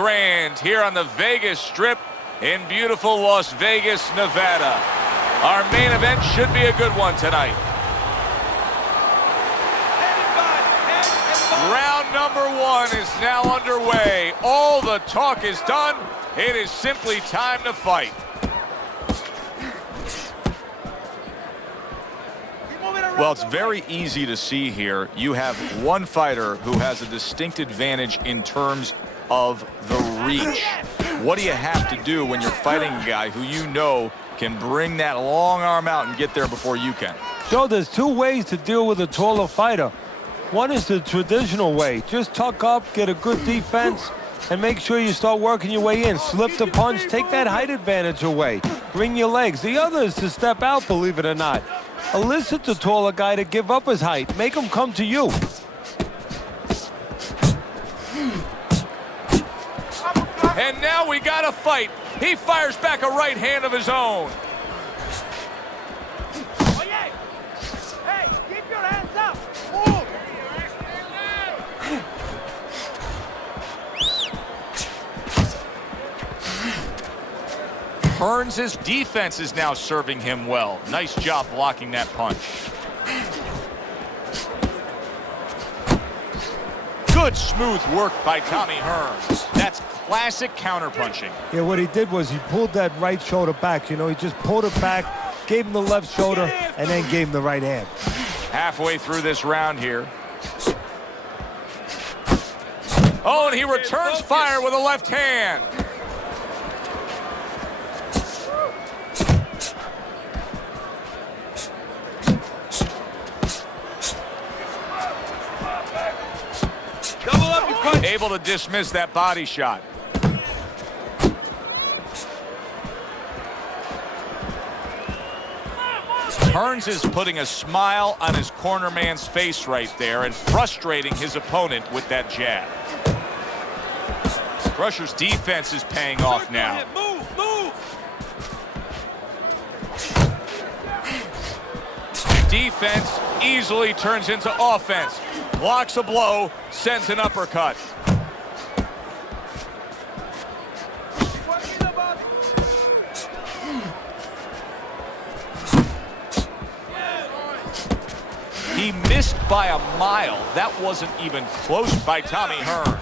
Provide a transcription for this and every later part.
grand here on the Vegas Strip in beautiful Las Vegas, Nevada. Our main event should be a good one tonight. Round number one is now underway. All the talk is done. It is simply time to fight. Well, it's very easy to see here. You have one fighter who has a distinct advantage in terms of the reach. What do you have to do when you're fighting a guy who you know can bring that long arm out and get there before you can? So there's two ways to deal with a taller fighter. One is the traditional way. Just tuck up, get a good defense, and make sure you start working your way in. Slip the punch, take that height advantage away. Bring your legs. The other is to step out, believe it or not. Elicit the taller guy to give up his height. Make him come to you. And now we got a fight. He fires back a right hand of his own. Oh, yeah. Hey, keep your hands up. Move. Hearns' defense is now serving him well. Nice job blocking that punch. Good smooth work by Tommy Hearns. That's classic counterpunching. Yeah, what he did was he pulled that right shoulder back. You know, he just pulled it back, gave him the left shoulder, and then gave him the right hand. Halfway through this round here. Oh, and he returns fire with a left hand. Able to dismiss that body shot. Hearns is putting a smile on his corner man's face right there and frustrating his opponent with that jab. Crusher's defense is paying off now. Move. Defense easily turns into offense. Blocks a blow, sends an uppercut. He missed by a mile. That wasn't even close by Tommy Hearns.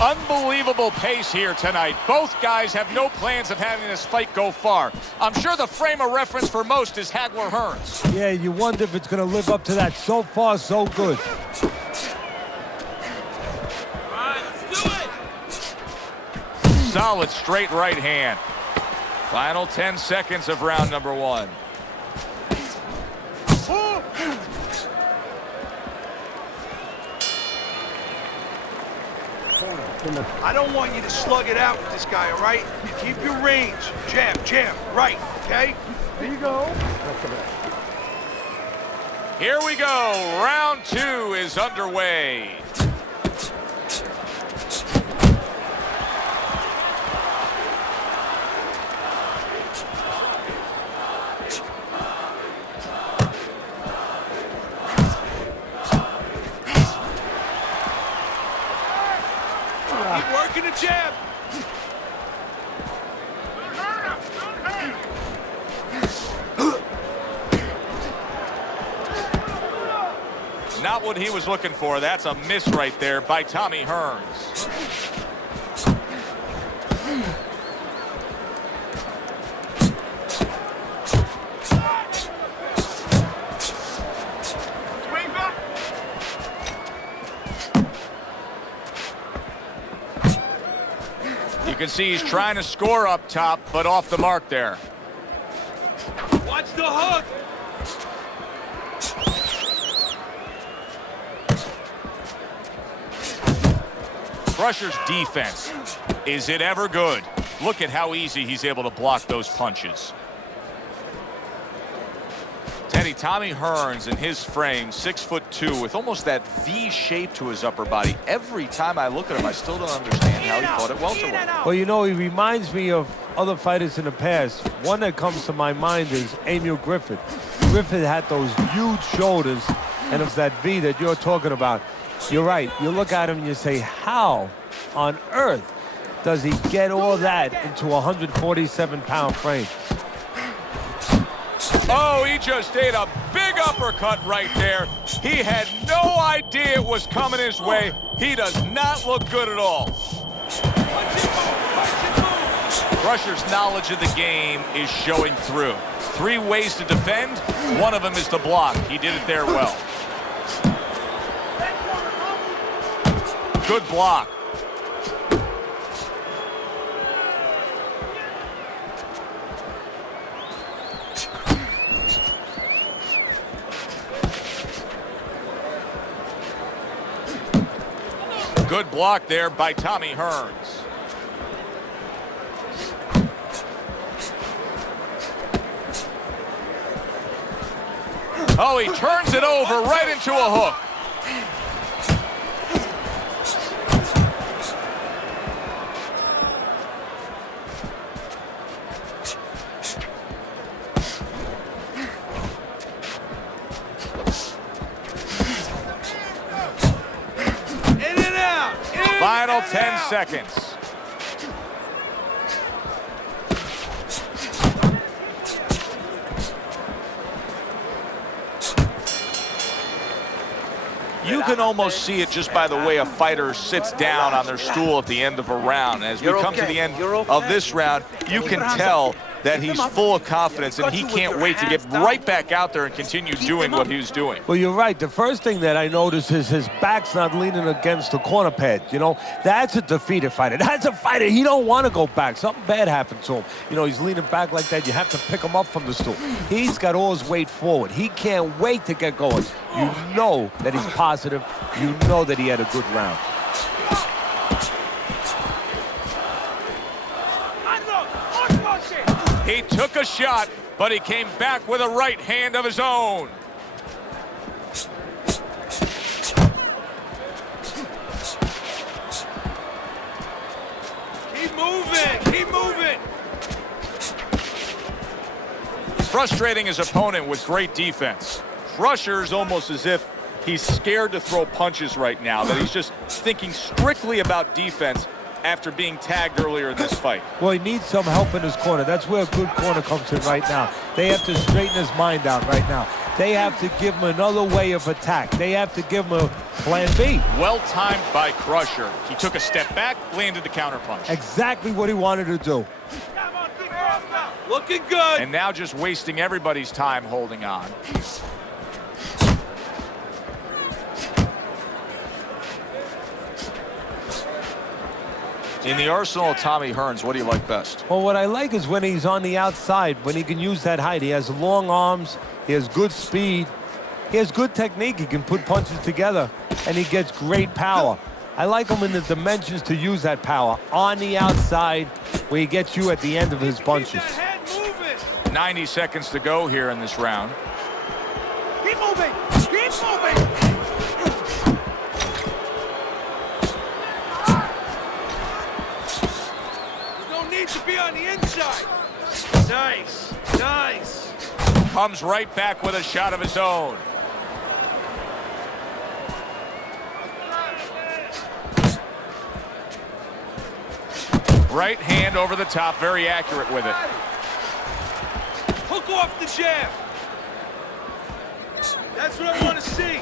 Unbelievable pace here tonight. Both guys have no plans of having this fight go far. I'm sure the frame of reference for most is Hagler Hearns. Yeah, you wonder if it's going to live up to that. So far, so good. Solid straight right hand. Final 10 seconds of round number one. I don't want you to slug it out with this guy, all right? You keep your range. Jab, right, okay? There you go. Here we go. Round two is underway. Keep working the jab. Not what he was looking for. That's a miss right there by Tommy Hearns. You can see he's trying to score up top, but off the mark there. Watch the hook. Crusher's defense, is it ever good? Look at how easy he's able to block those punches. Teddy, Tommy Hearns in his frame, 6'2", with almost that V shape to his upper body. Every time I look at him, I still don't understand how he fought at welterweight. Well, you know, he reminds me of other fighters in the past. One that comes to my mind is Emil Griffith. Griffith had those huge shoulders, and it's that V that you're talking about. You're right. You look at him and you say, how on earth does he get all that into a 147-pound frame. Oh, he just ate a big uppercut right there. He had no idea it was coming his way. He does not look good at all. Crusher's knowledge of the game is showing through. 3 ways to defend. One of them is to block. He did it there well. Good block. Good block there by Tommy Hearns. Oh, he turns it over right into a hook. Final 10 seconds. You can almost see it just by the way a fighter sits down on their stool at the end of a round. As we come to the end of this round, you can tell that he's full of confidence and he can't wait to get right back out there and continue doing what he was doing. Well, you're right. The first thing that I noticed is his back's not leaning against the corner pad. You know, that's a defeated fighter. That's a fighter. He don't want to go back. Something bad happened to him. You know, he's leaning back like that. You have to pick him up from the stool. He's got all his weight forward. He can't wait to get going. You know that he's positive. You know that he had a good round. He took a shot, but he came back with a right hand of his own. Keep moving, keep moving. Frustrating his opponent with great defense. Crusher's almost as if he's scared to throw punches right now, that he's just thinking strictly about defense after being tagged earlier in this fight. Well, he needs some help in his corner. That's where a good corner comes in right now. They have to straighten his mind out right now. They have to give him another way of attack. They have to give him a plan B. Well timed by Crusher. He took a step back, landed the counterpunch. Exactly what he wanted to do. Looking good. And now just wasting everybody's time holding on. In the arsenal of Tommy Hearns, what do you like best? Well, what I like is when he's on the outside, when he can use that height. He has long arms, he has good speed, he has good technique, he can put punches together, and he gets great power. I like him in the dimensions to use that power. On the outside, where he gets you at the end of his punches. 90 seconds to go here in this round. Keep moving, keep moving. To be on the inside. Nice, nice. Comes right back with a shot of his own. Right hand over the top, very accurate with it. Hook off the jab. That's what I want to see.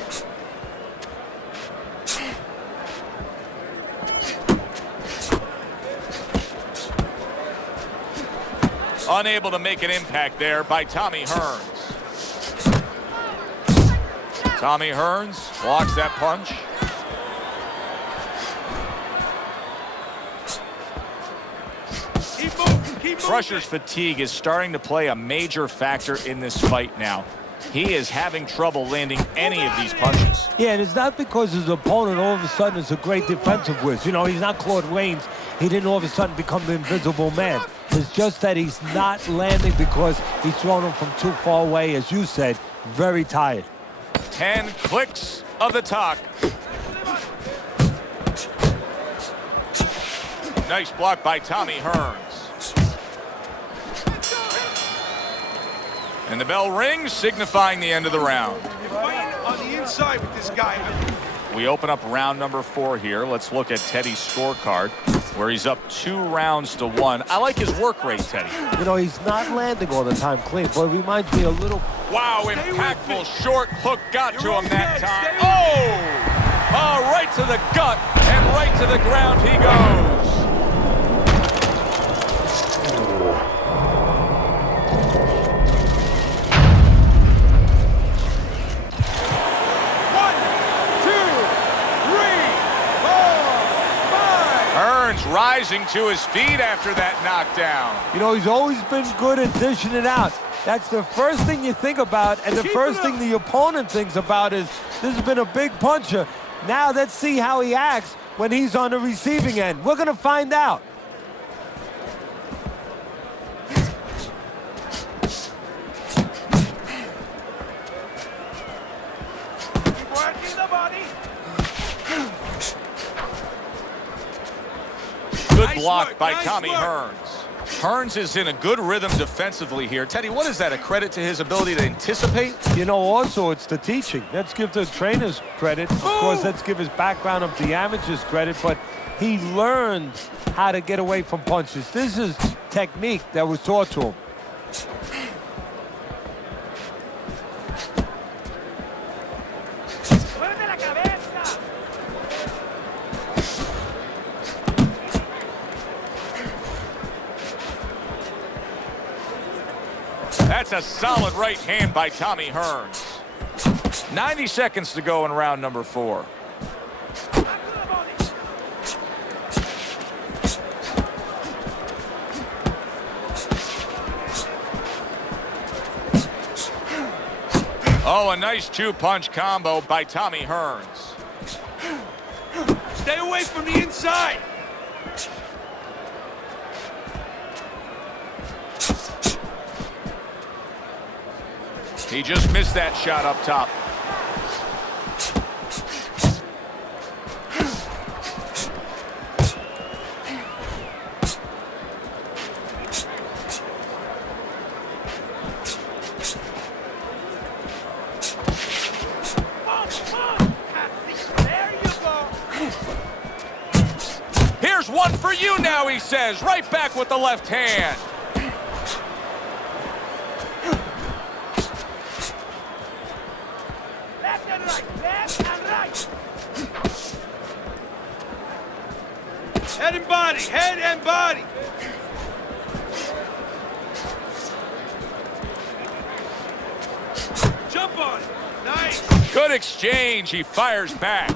Unable to make an impact there by Tommy Hearns. Tommy Hearns blocks that punch. Keep moving, keep moving. Crusher's fatigue is starting to play a major factor in this fight now. He is having trouble landing any of these punches. Yeah, and it's not because his opponent all of a sudden is a great defensive whiz. You know, he's not Claude Rains. He didn't all of a sudden become the invisible man. It's just that he's not landing because he's throwing him from too far away, as you said, very tired. 10 clicks of the talk. Nice block by Tommy Hearns. And the bell rings, signifying the end of the round. You're fighting on the inside with this guy. We open up round number 4 here. Let's look at Teddy's scorecard. where he's up 2-1. I like his work rate, Teddy. You know, he's not landing all the time clean, but it reminds me a little. Wow, impactful short hook got to him that time. Oh, right to the gut and right to the ground he goes. Hearns rising to his feet after that knockdown. You know, he's always been good at dishing it out. That's the first thing you think about, and the first thing the opponent thinks about is, this has been a big puncher. Now let's see how he acts when he's on the receiving end. We're going to find out. Keep working the body. Good Nice block work, by nice Tommy work. Hearns. Hearns is in a good rhythm defensively here. Teddy, what is that, a credit to his ability to anticipate? You know, also, it's the teaching. Let's give the trainers credit. Of course, let's give his background of the amateurs credit, but he learned how to get away from punches. This is technique that was taught to him. That's a solid right hand by Tommy Hearns. 90 seconds to go in round number 4. Oh, a nice 2-punch combo by Tommy Hearns. Stay away from the inside. He just missed that shot up top. There you go. Here's one for you now, he says. Right back with the left hand. Left and right. Head and body, head and body. Jump on it. Nice. Good exchange. He fires back.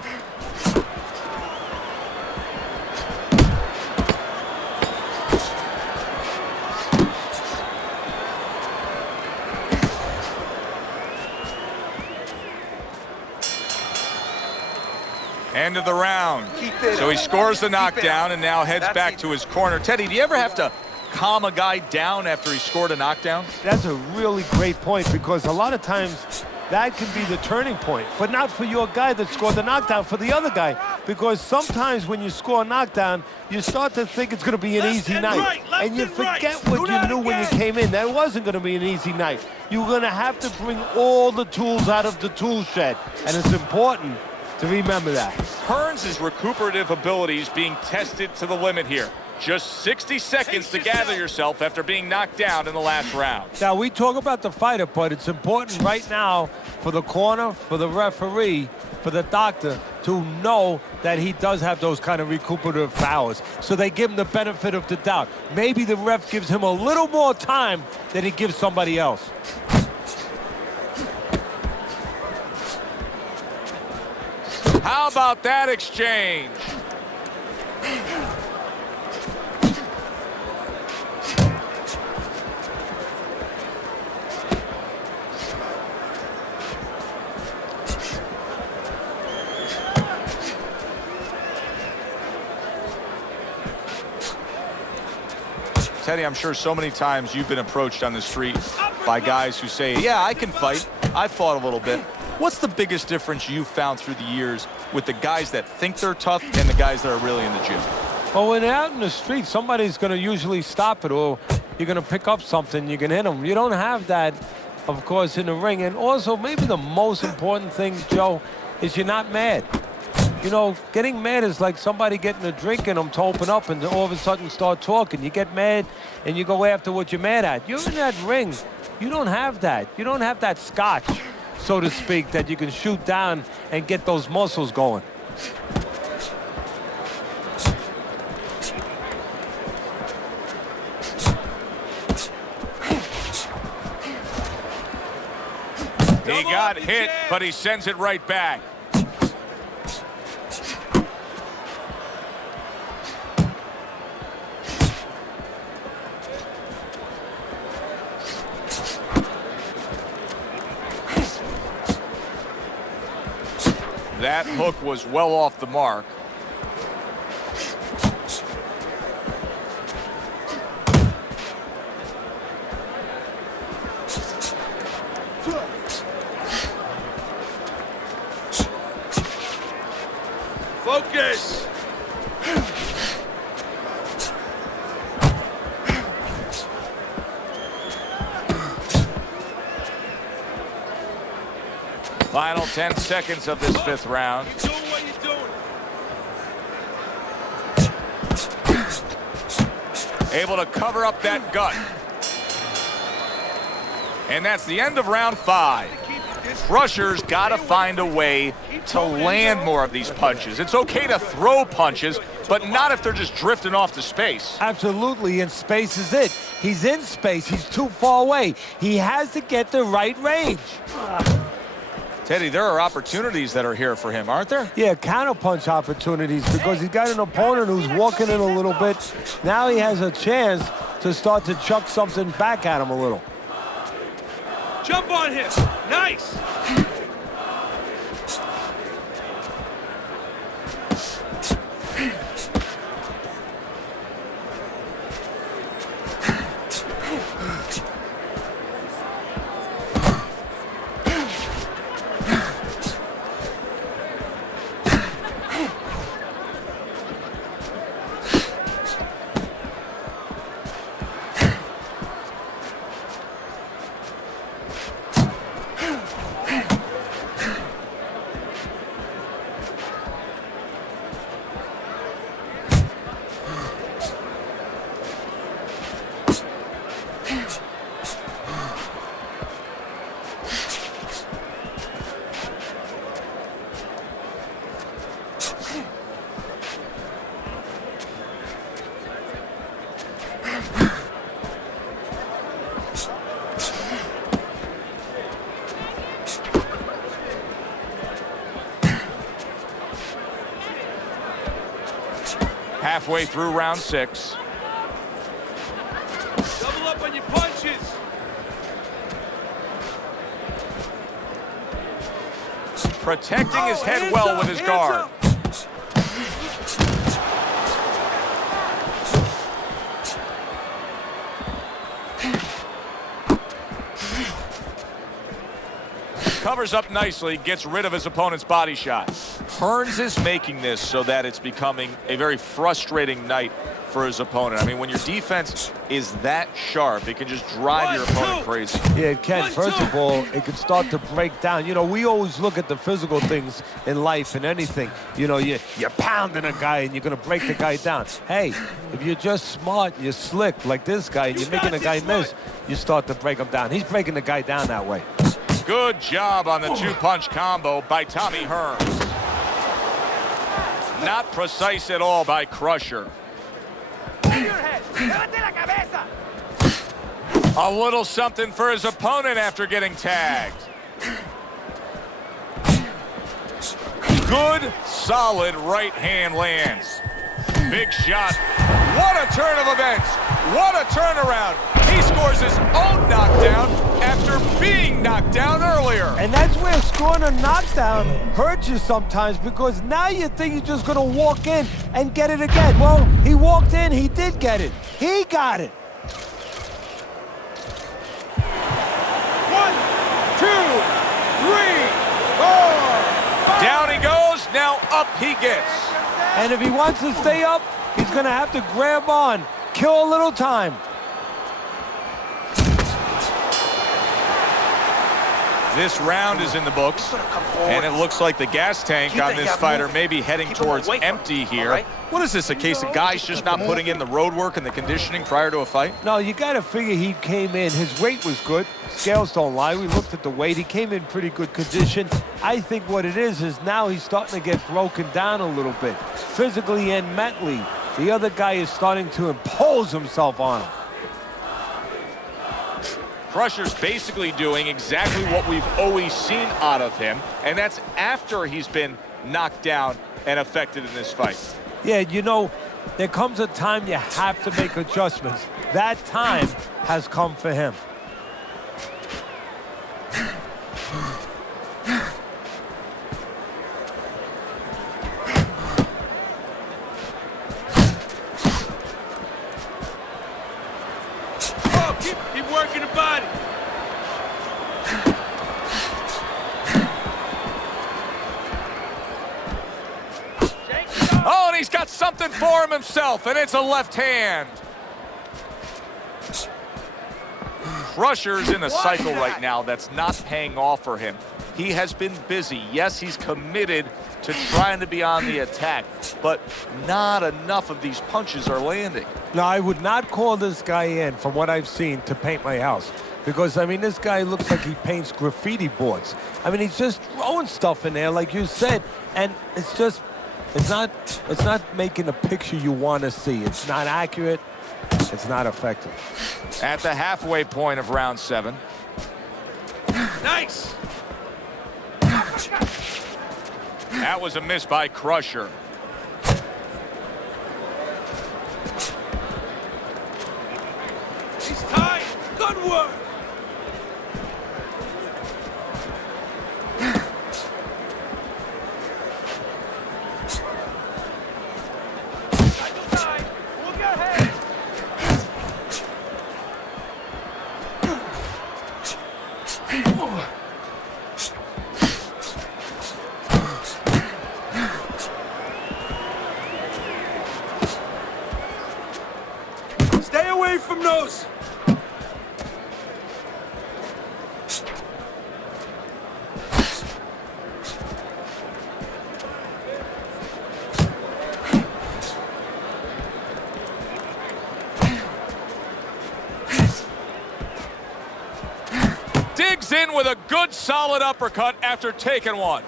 End of the round. So he scores the knockdown and now heads back to his corner. Teddy, do you ever have to calm a guy down after he scored a knockdown? That's a really great point, because a lot of times that can be the turning point, but not for your guy that scored the knockdown, for the other guy. Because sometimes when you score a knockdown, you start to think it's going to be an easy night. And you forget what you knew when you came in. That wasn't going to be an easy night. You're going to have to bring all the tools out of the tool shed. And it's important to remember that. Hearns' recuperative abilities being tested to the limit here. Just 60 seconds to gather yourself after being knocked down in the last round. Now, we talk about the fighter, but it's important right now for the corner, for the referee, for the doctor to know that he does have those kind of recuperative powers. So they give him the benefit of the doubt. Maybe the ref gives him a little more time than he gives somebody else. How about that exchange? Teddy, I'm sure so many times you've been approached on the street by guys who say, yeah, I can fight. I've fought a little bit. What's the biggest difference you've found through the years with the guys that think they're tough and the guys that are really in the gym? Well, when they're out in the street, somebody's going to usually stop it, or you're going to pick up something, you can hit them. You don't have that, of course, in the ring. And also, maybe the most important thing, Joe, is you're not mad. You know, getting mad is like somebody getting a drink in them to open up and all of a sudden start talking. You get mad and you go after what you're mad at. You're in that ring. You don't have that. You don't have that scotch, so to speak, that you can shoot down and get those muscles going. He got hit, but he sends it right back. That hook was well off the mark. Focus. Final 10 seconds of this fifth round. Keep doing what you're doing. Able to cover up that gut. And that's the end of round 5. Crusher's got to find a way to land more of these punches. It's okay to throw punches, but not if they're just drifting off to space. Absolutely, and space is it. He's in space. He's too far away. He has to get the right range. Teddy, there are opportunities that are here for him, aren't there? Yeah, counterpunch opportunities because he's got an opponent who's walking in a little bit. Now he has a chance to start to chuck something back at him a little. Jump on him. Nice. Halfway through round 6. Double up on your punches. Protecting his head well with his guard. Covers up nicely, gets rid of his opponent's body shot. Hearns is making this so that it's becoming a very frustrating night for his opponent. I mean, when your defense is that sharp, it can just drive your opponent crazy. Yeah, it can. First of all, it can start to break down. You know, we always look at the physical things in life and anything. You know, you're pounding a guy and you're going to break the guy down. Hey, if you're just smart, you're slick like this guy, and you're making the guy miss, you start to break him down. He's breaking the guy down that way. Good job on the two-punch combo by Tommy Hearns. Not precise at all by Crusher. A little something for his opponent after getting tagged. Good, solid right hand lands. Big shot. What a turn of events. What a turnaround. He scores his own knockdown after being knocked down earlier. And that's where scoring a knockdown hurts you sometimes, because now you think you're just going to walk in and get it again. Well, he walked in, he did get it. He got it. 1, 2, 3, 4. Down he goes, now up he gets. And if he wants to stay up, he's going to have to grab on, kill a little time. This round is in the books, and it looks like the gas tank on this fighter may be heading towards empty here. What is this, a case of guys just not putting in the road work and the conditioning prior to a fight? No, you got to figure he came in. His weight was good. Scales don't lie. We looked at the weight. He came in pretty good condition. I think what it is now he's starting to get broken down a little bit, physically and mentally. The other guy is starting to impose himself on him. Crusher's basically doing exactly what we've always seen out of him, and that's after he's been knocked down and affected in this fight. Yeah, you know, there comes a time you have to make adjustments. That time has come for him. Keep working the body. Oh, and he's got something for him himself, and it's a left hand. Crusher's in a cycle right now that's not paying off for him. He has been busy. Yes, he's committed to trying to be on the attack, but not enough of these punches are landing. No, I would not call this guy in, from what I've seen, to paint my house. Because, I mean, this guy looks like he paints graffiti boards. I mean, he's just throwing stuff in there, like you said, and it's just, it's not making a picture you want to see. It's not accurate. It's not effective. At the halfway point of round 7. Nice. That was a miss by Crusher. He's tied. Good work. Look ahead. Stay away from those. Digs in with a good solid uppercut after taking one.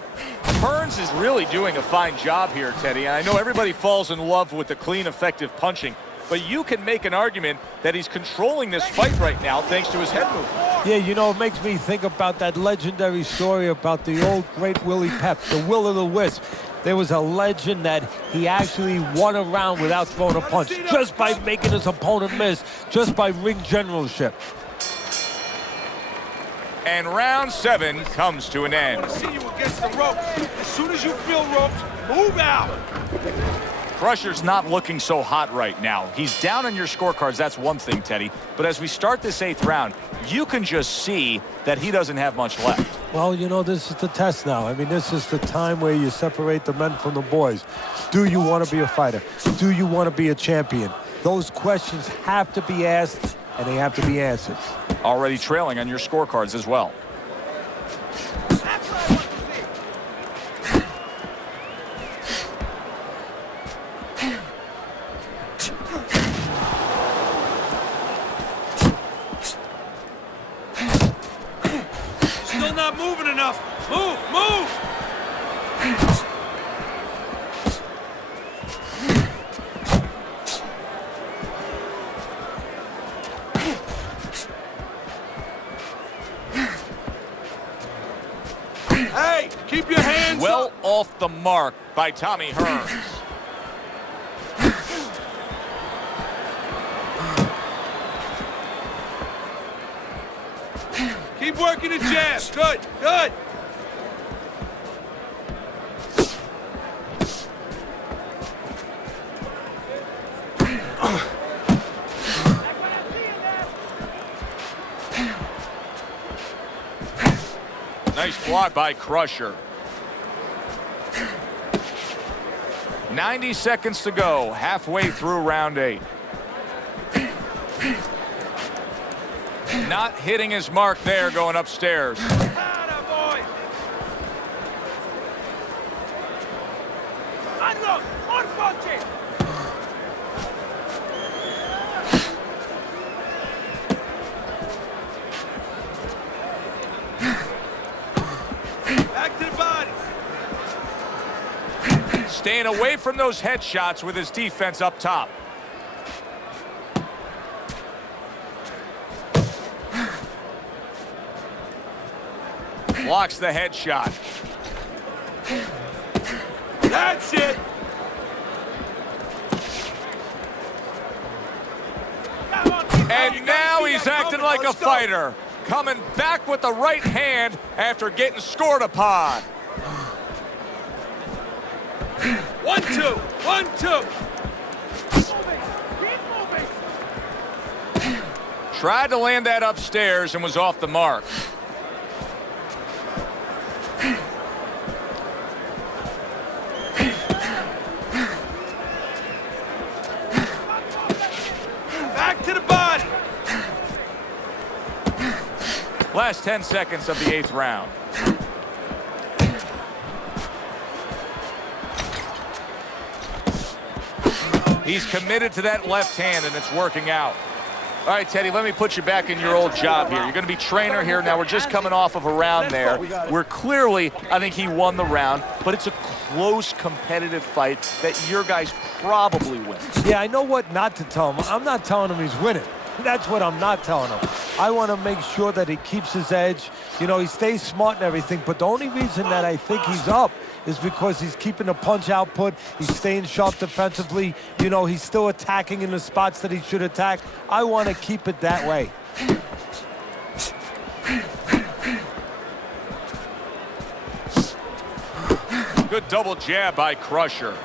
Hearns is really doing a fine job here, Teddy. I know everybody falls in love with the clean, effective punching, but you can make an argument that he's controlling this fight right now thanks to his head movement. Yeah, you know, it makes me think about that legendary story about the old great Willie Pep, the Will o' the Wisp. There was a legend that he actually won a round without throwing a punch, just by making his opponent miss, just by ring generalship. And round 7 comes to an I end. want to see you against the rope. As soon as you feel roped, move out. Crusher's not looking so hot right now. He's down on your scorecards, that's one thing, Teddy. But as we start this 8th round, you can just see that he doesn't have much left. Well, you know, this is the test now. I mean, this is the time where you separate the men from the boys. Do you want to be a fighter? Do you want to be a champion? Those questions have to be asked, and they have to be answered. Already trailing on your scorecards as well. That's what I want to see. Still not moving enough. Move, move. Hey, keep your hands Well up. off the mark by Tommy Hearns. Keep working the jab. Good, good. Nice block by Crusher. 90 seconds to go, halfway through round 8. Not hitting his mark there going upstairs. Out of Staying away from those headshots with his defense up top. Blocks the headshot. That's it. And now he's acting like a fighter. Coming back with the right hand after getting scored upon. 1-2. 1-2. Tried to land that upstairs and was off the mark. Back to the body. Last 10 seconds of the 8th round. He's committed to that left hand, and it's working out. All right, Teddy, let me put you back in your old job here. You're going to be trainer here. Now, we're just coming off of a round there where clearly, I think he won the round, but it's a close, competitive fight that your guys probably win. Yeah, I know what not to tell him. I'm not telling him he's winning. That's what I'm not telling him. I want to make sure that he keeps his edge. You know, he stays smart and everything, but the only reason that I think he's up is because he's keeping the punch output. He's staying sharp defensively. You know, he's still attacking in the spots that he should attack. I want to keep it that way. Good double jab by Crusher.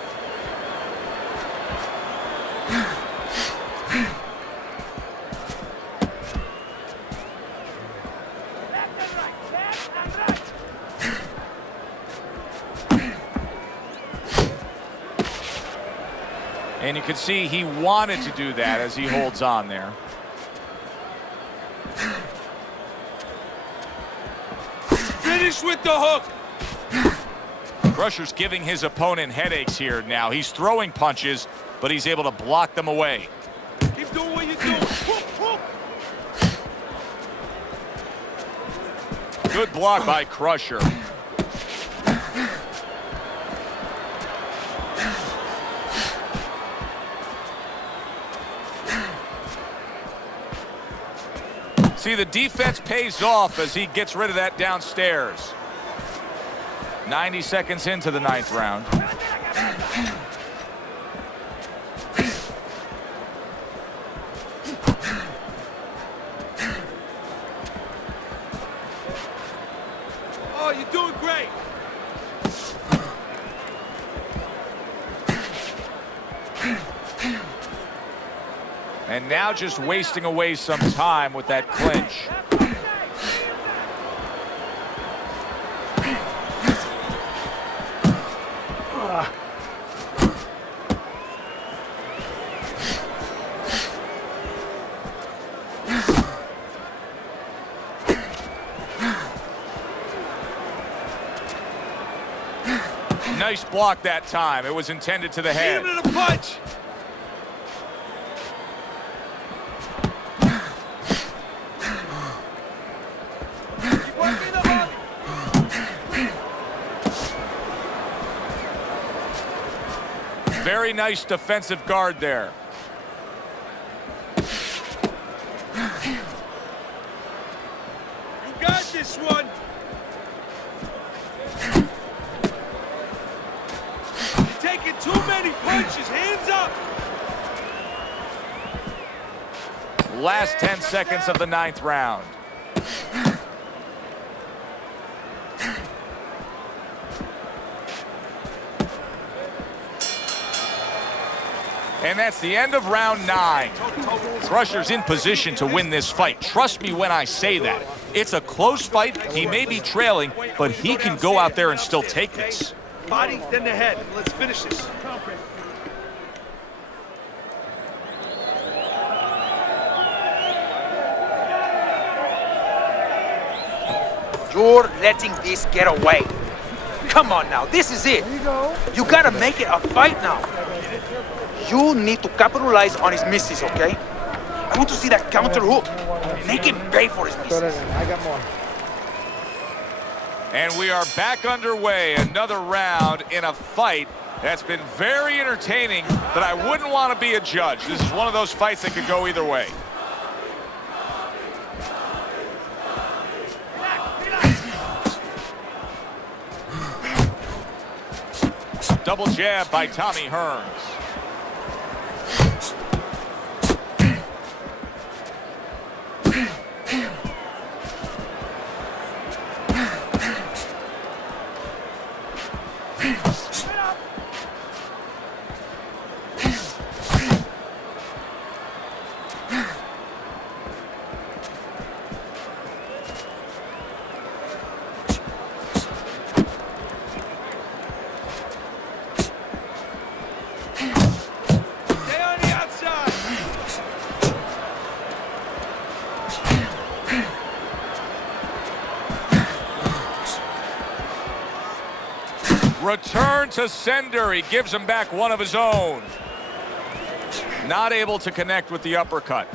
And you can see he wanted to do that as he holds on there. Finish with the hook. Crusher's giving his opponent headaches here now. He's throwing punches, but he's able to block them away. Keep doing what you're doing. Whoop, whoop. Good block by Crusher. See, the defense pays off as he gets rid of that downstairs. 90 seconds into the 9th round. Oh, you're doing great. And now just wasting away some time with that clinch. Nice block that time. It was intended to the head. Hit him in a punch. Very nice defensive guard there. You got this one. You're taking too many punches. Hands up. Last 10 seconds of the 9th round. And that's the end of round 9. Crusher's in position to win this fight. Trust me when I say that. It's a close fight. He may be trailing, but he can go out there and still take this. Body, then the head. Let's finish this. You're letting this get away. Come on now, this is it. You gotta make it a fight now. You need to capitalize on his misses, okay? I want to see that counter hook. Make him pay for his misses. I got more. And we are back underway. Another round in a fight That's been very entertaining, but I wouldn't want to be a judge. This is one of those fights that could go either way. Double jab by Tommy Hearns. Return to sender. He gives him back one of his own. Not able to connect with the uppercut.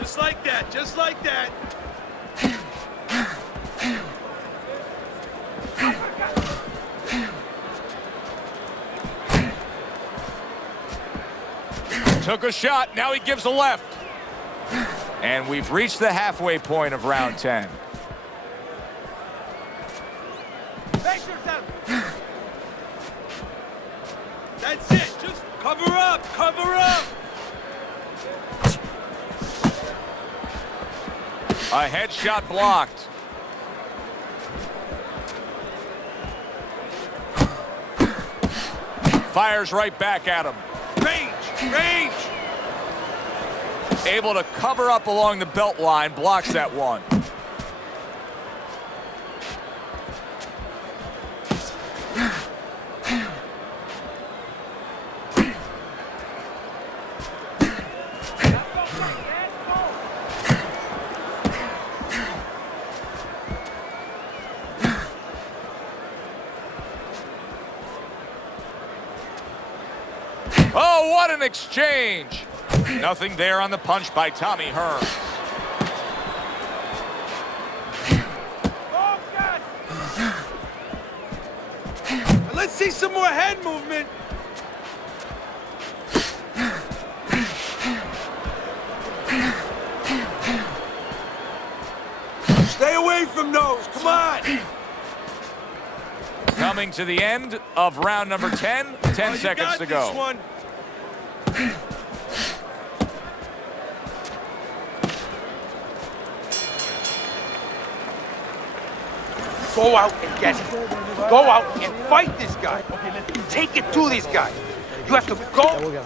Just like that, just like that. Took a shot, now he gives a left. And we've reached the halfway point of round 10. That's it, just cover up, cover up. A headshot blocked. Fires right back at him. Range, range. Able to cover up along the belt line, blocks that one. Oh, what an exchange! Nothing there on the punch by Tommy Hearns. Oh, God. Let's see some more head movement. Stay away from those, come on. Coming to the end of round number 10, 10 seconds to go. This one. Go out and get him. Go out and fight this guy. Take it to this guy. You have to go.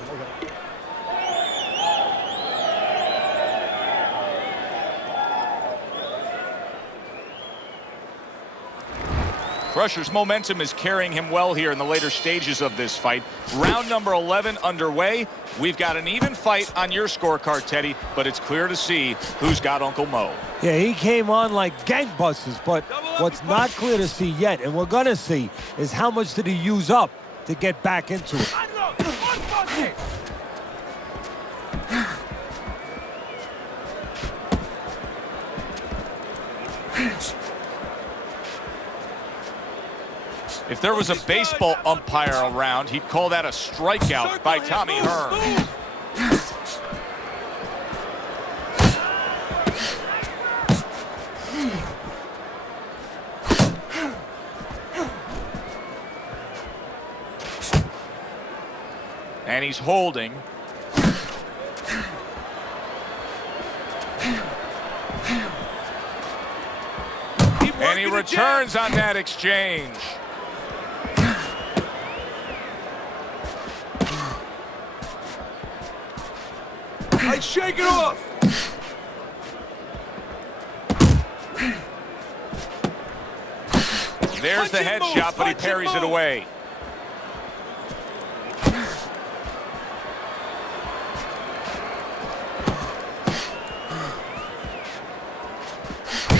Crusher's momentum is carrying him well here in the later stages of this fight. Round number 11 underway. We've got an even fight on your scorecard, Teddy, but it's clear to see who's got Uncle Mo. Yeah, he came on like gangbusters, but what's not clear to see yet, and we're going to see, is how much did he use up to get back into it. If there was a baseball umpire around, he'd call that a strikeout by Tommy Hearns. And he's holding. And he returns on that exchange. Like, shake it off. There's the headshot, but he parries it away.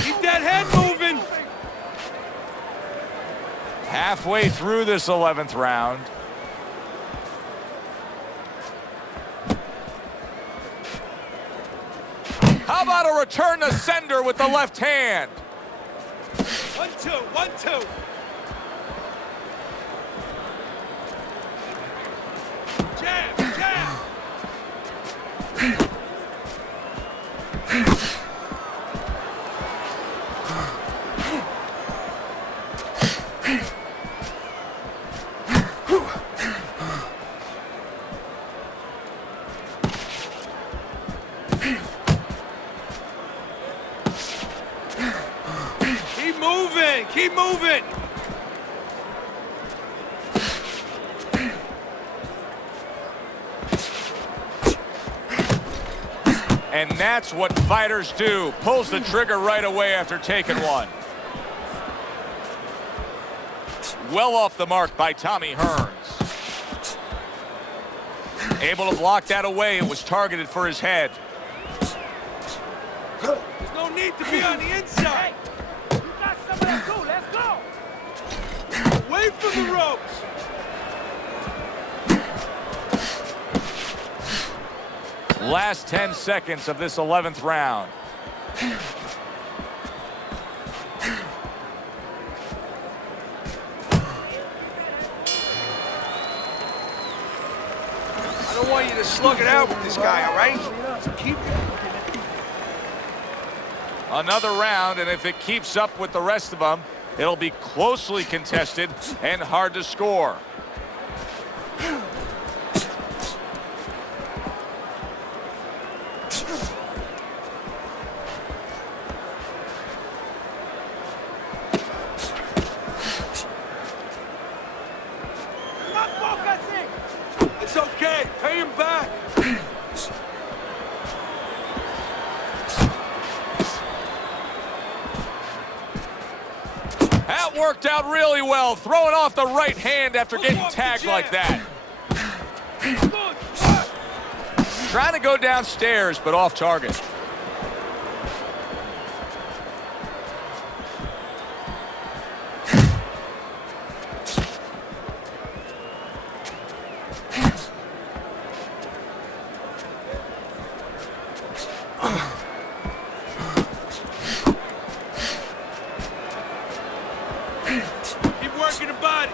Keep that head moving. Halfway through this 11th round. How about a return to sender with the left hand? 1-2, 1-2. Jab, jab. Keep moving, keep moving. And that's what fighters do. Pulls the trigger right away after taking one. Well off the mark by Tommy Hearns. Able to block that away. It was targeted for his head. There's no need to be on the inside. You got some of that too. Let's go. Away from the ropes. Last 10 seconds of this 11th round. I don't want you to slug it out with this guy, all right? So keep Another round, and if it keeps up with the rest of them, it'll be closely contested and hard to score. It's okay. Pay him back. That worked out really well, throwing off the right hand after getting tagged like that. Trying to go downstairs, but off target. Keep working the body.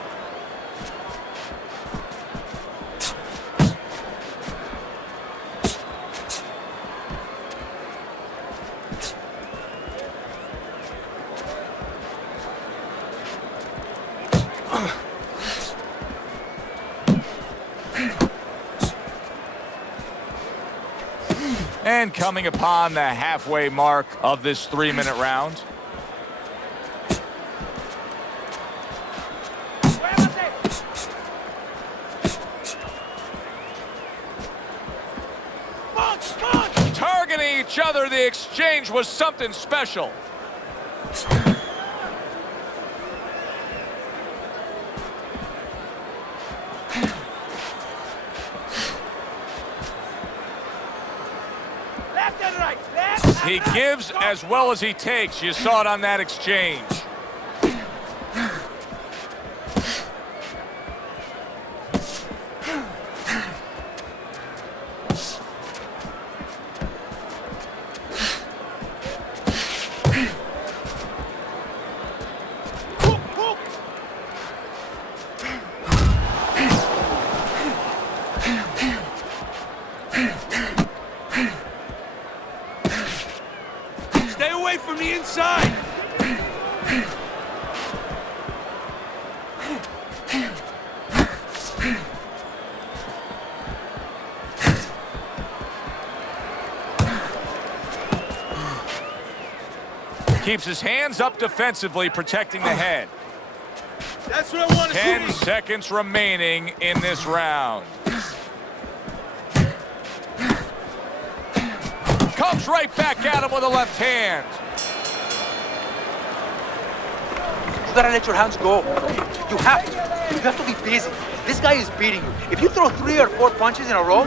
And coming upon the halfway mark of this 3-minute round. Targeting each other, the exchange was something special. Left and right. Left. He gives as well as he takes. You saw it on that exchange. Stay away from the inside. Keeps his hands up defensively, protecting the head. That's what I want to 10 see. seconds remaining in this round. Comes right back at him with a left hand. You gotta let your hands go. You have to. You have to be busy. This guy is beating you. If you throw 3 or 4 punches in a row,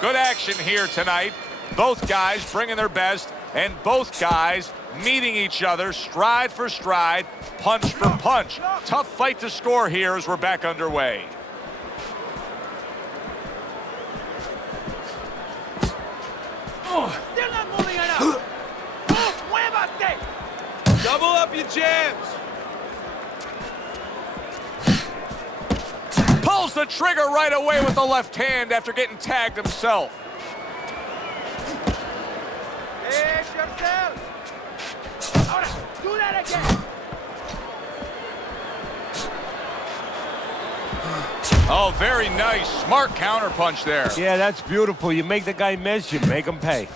Good action here tonight. Both guys bringing their best, and both guys meeting each other stride for stride, punch for punch. Tough fight to score here as we're back underway. still not moving enough. Move, muévate. Double up your jabs. Pulls the trigger right away with the left hand after getting tagged himself. Fix yourself. Ahora, do that again. Oh, very nice. Smart counterpunch there. Yeah, that's beautiful. You make the guy miss, you make him pay.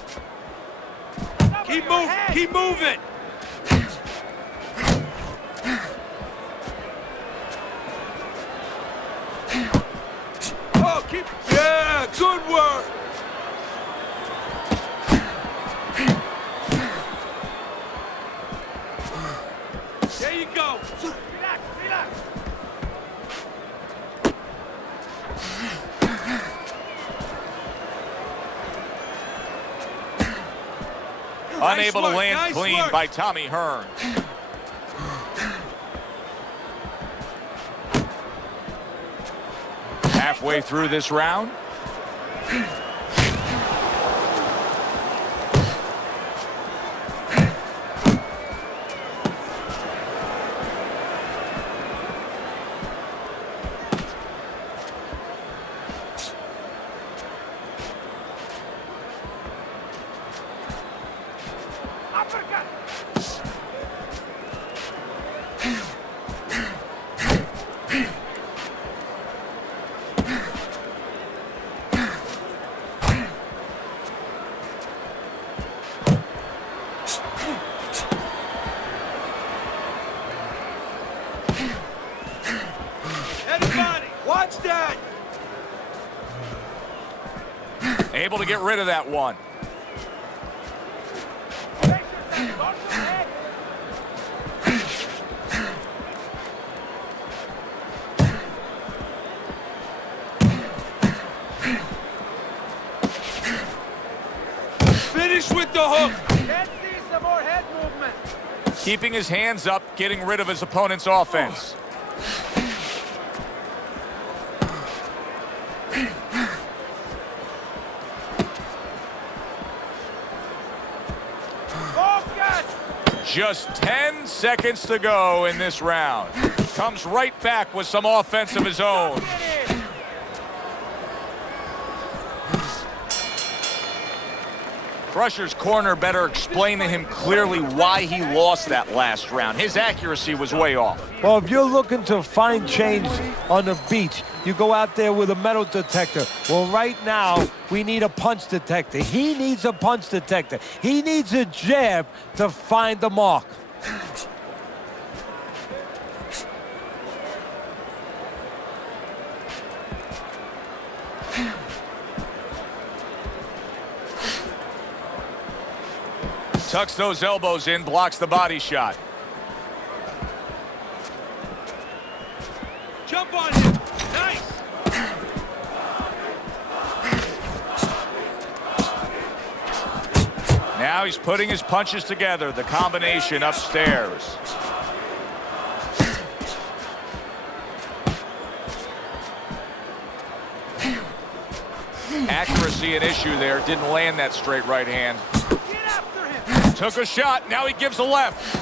Keep moving. Keep moving. Oh, keep. Yeah, good work. There you go. Relax, relax. Unable to work, land nice clean work. by Tommy Hearns. Halfway through this round. Uppercut. Everybody, watch that. Able to get rid of that one. Fix yourself. Go to the head. Finish with the hook. Let's see some more head movement. Keeping his hands up, getting rid of his opponent's offense. Focus. Just 10 seconds to go in this round. Comes right back with some offense of his own. Get in. Crusher's corner better explain to him clearly why he lost that last round. His accuracy was way off. Well, if you're looking to find change on the beach, you go out there with a metal detector. Well, right now, we need a punch detector. He needs a punch detector. He needs a jab to find the mark. Tucks those elbows in, blocks the body shot. Jump on him. Nice. Now he's putting his punches together, the combination upstairs. Accuracy an issue there, didn't land that straight right hand. Get after him. Took a shot, now he gives a left.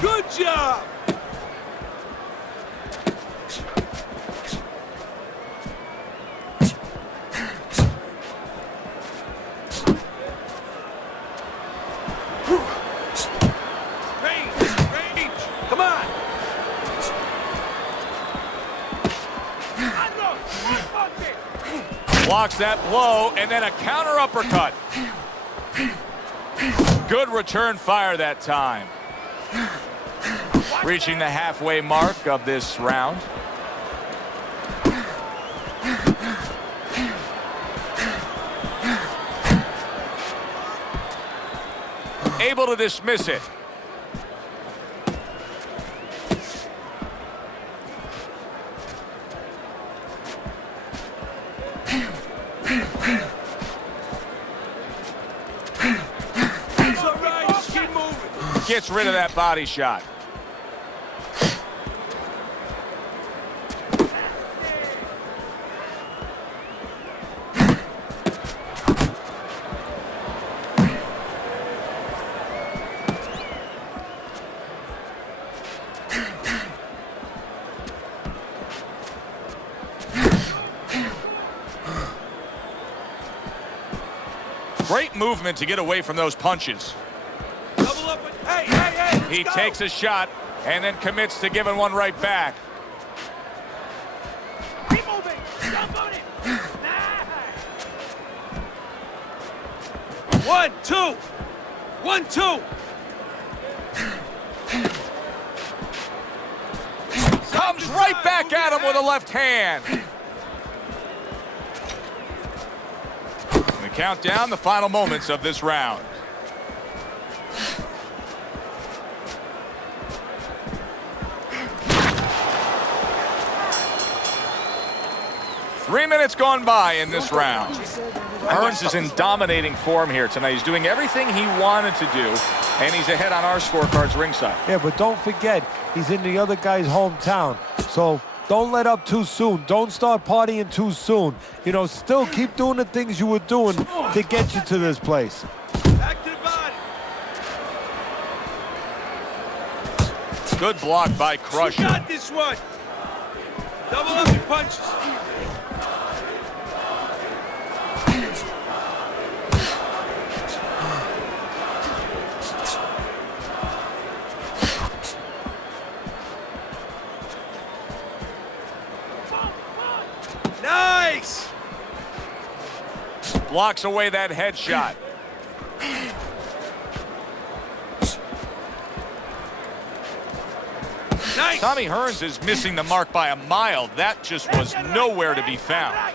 Good job. Range. Come on. Blocks that blow, and then a counter uppercut. Good return fire that time. Reaching the halfway mark of this round. Able to dismiss it. It's all right. Keep moving. Gets rid of that body shot. movement to get away from those punches. Double up. Hey, let's He go. takes a shot and then commits to giving one right back. Keep moving. Jump on it. Nice. 1, 2. 1, 2. Comes right back at him with a left hand. We count down the final moments of this round. Three minutes gone by in this round. Hearns is in dominating form here tonight. He's doing everything he wanted to do, and he's ahead on our scorecards ringside. Yeah, but don't forget, he's in the other guy's hometown. So don't let up too soon. Don't start partying too soon. You know, still keep doing the things you were doing to get you to this place. Back to the body. Good block by Crusher. You got this one. Double up your punches. Nice. Blocks away that headshot. Nice. Tommy Hearns is missing the mark by a mile. That just was nowhere to be found.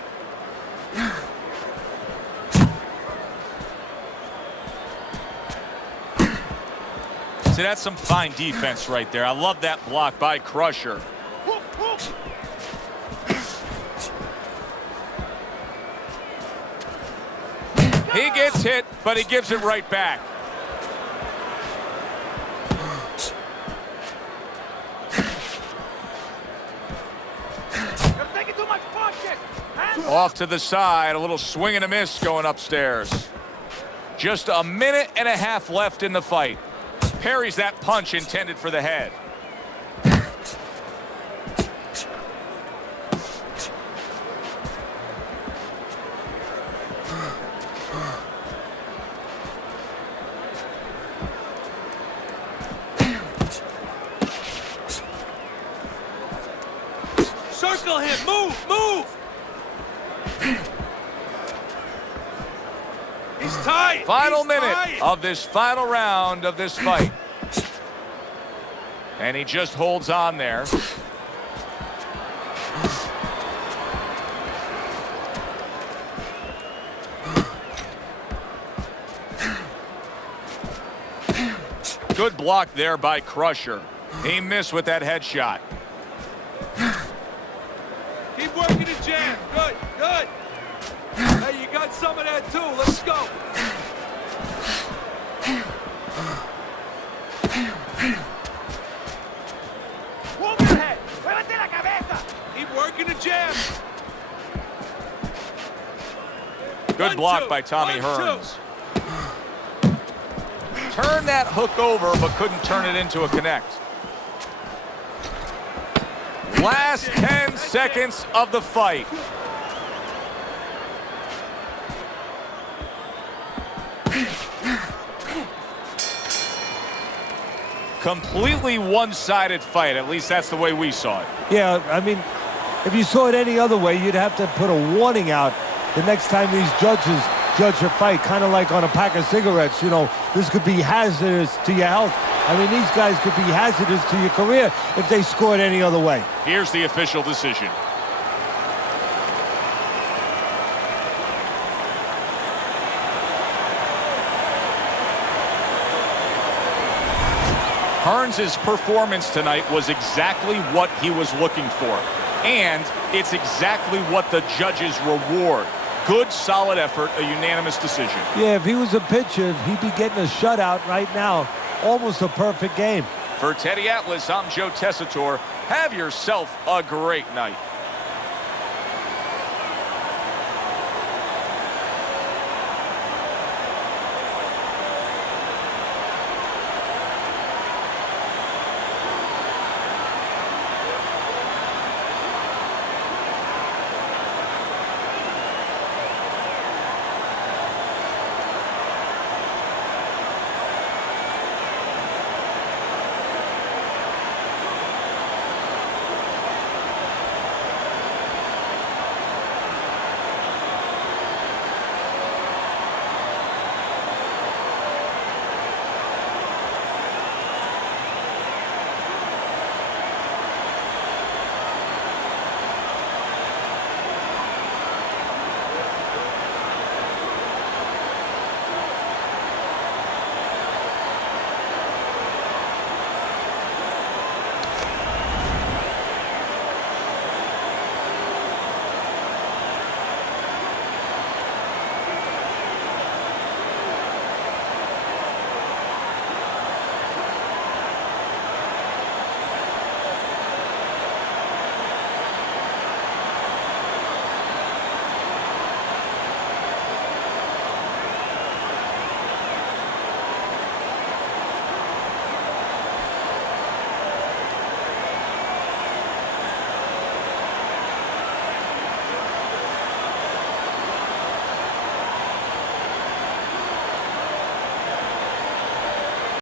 See, that's some fine defense right there. I love that block by Crusher. He gets hit, but he gives it right back. You're taking too much punches. Off to the side, a little swing and a miss going upstairs. Just a minute and a half left in the fight. Parries that punch intended for the head. Circle him. Move. He's tired. Final He's minute tired. of this final round of this fight. And he just holds on there. Good block there by Crusher. He missed with that headshot. Keep working the jab. Good. Hey, you got some of that too. Let's go. Move your head. Muévete la cabeza. Keep working the jab. Good block by Tommy Hearns. Turned that hook over, but couldn't turn it into a connect. Last 10 seconds of the fight. Completely one-sided fight. At least that's the way we saw it. Yeah, I mean, if you saw it any other way, you'd have to put a warning out the next time these judges judge a fight, kind of like on a pack of cigarettes. You know, this could be hazardous to your health. I mean, these guys could be hazardous to your career if they scored any other way. Here's the official decision. Hearns' performance tonight was exactly what he was looking for. And it's exactly what the judges reward. Good, solid effort, a unanimous decision. Yeah, if he was a pitcher, he'd be getting a shutout right now. Almost a perfect game. For Teddy Atlas, I'm Joe Tessitore. Have yourself a great night.